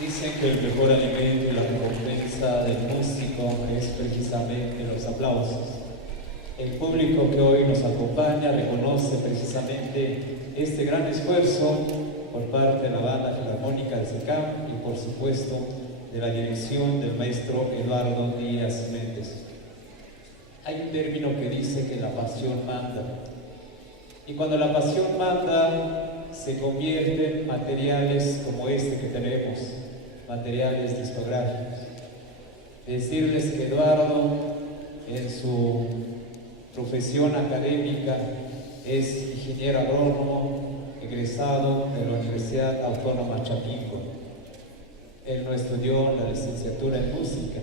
Dicen que el mejor alimento y la recompensa del músico es precisamente los aplausos. El público que hoy nos acompaña reconoce precisamente este gran esfuerzo por parte de la Banda Filarmónica de SECAM y por supuesto de la dirección del maestro Eduardo Díaz Méndez. Hay un término que dice que la pasión manda. Y cuando la pasión manda, se convierte en materiales como este que tenemos, materiales discográficos. Decirles que Eduardo, en su profesión académica, es ingeniero agrónomo, egresado de la Universidad Autónoma Chapingo. Él no estudió la licenciatura en música,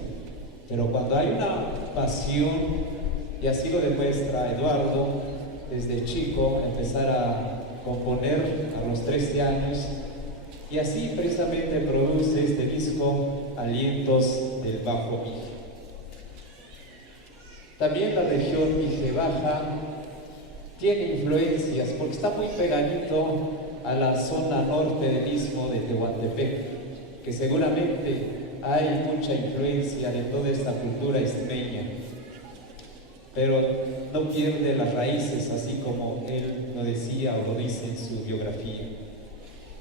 pero cuando hay una pasión, y así lo demuestra Eduardo, desde chico empezar a componer a los 13 años, y así precisamente produce este disco Alientos del Bajo Mije. También la región Mije Baja tiene influencias porque está muy pegadito a la zona norte del istmo de Tehuantepec, que seguramente hay mucha influencia de toda esta cultura ismeña, pero no pierde las raíces, así como él lo decía o lo dice en su biografía.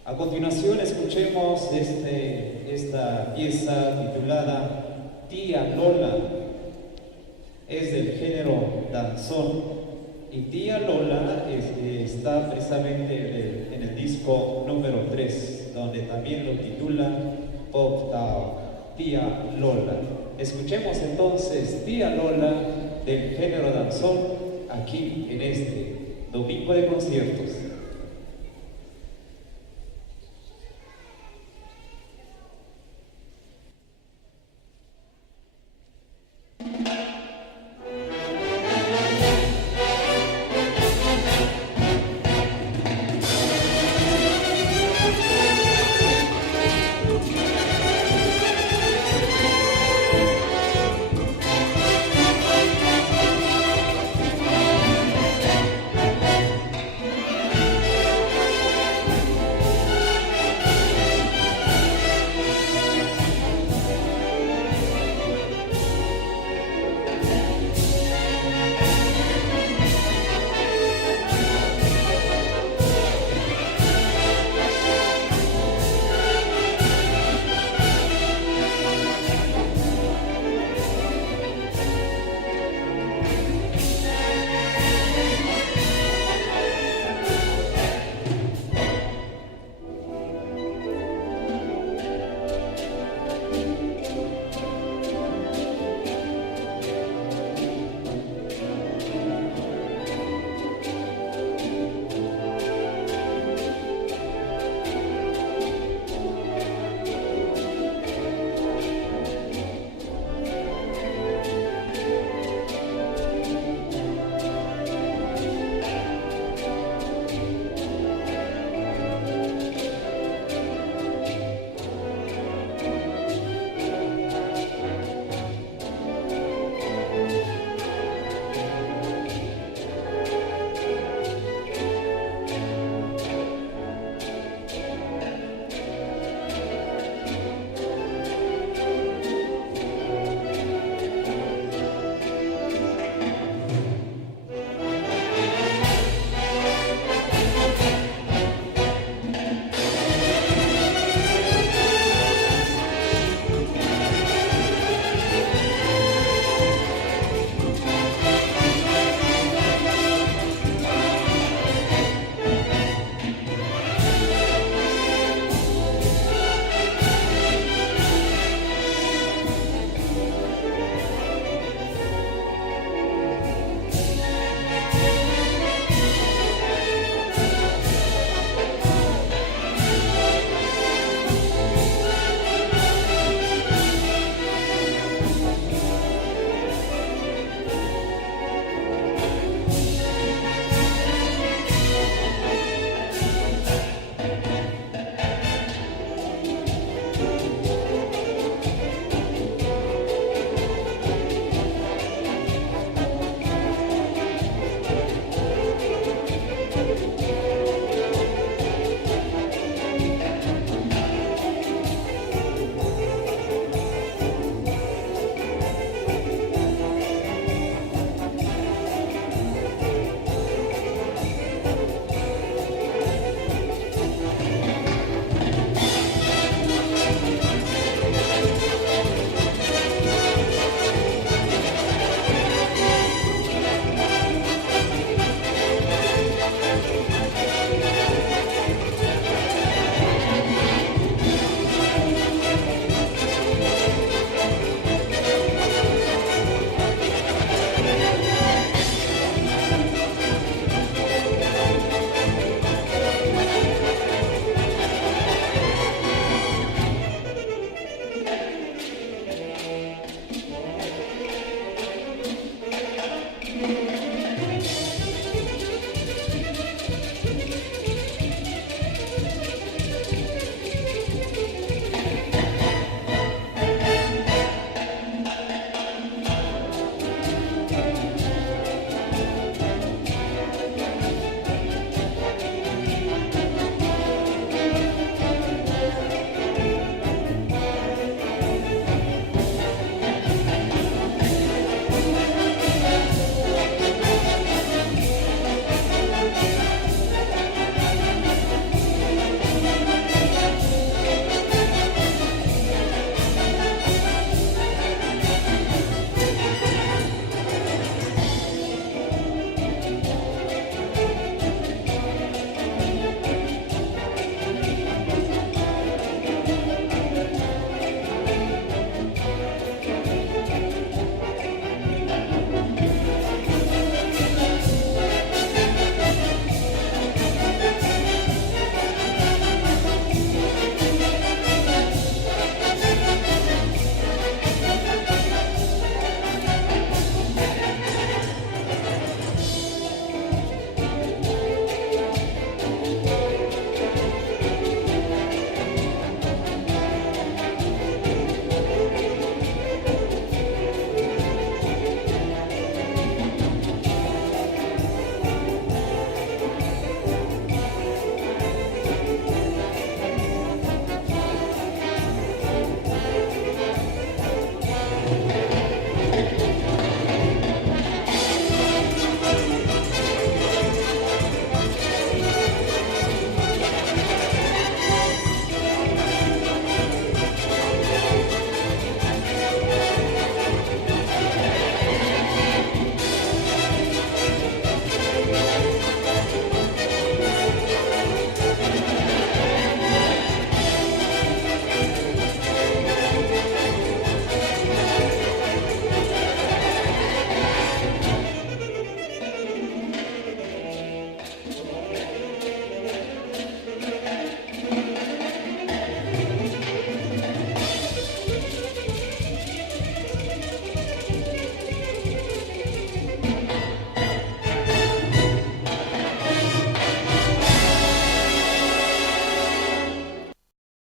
A continuación escuchemos esta pieza titulada Tía Lola. Es del género danzón y Tía Lola está precisamente en el disco número 3, donde también lo titula Pop Tao, Tía Lola. Escuchemos entonces Tía Lola del género danzón aquí en este Domingo de Conciertos.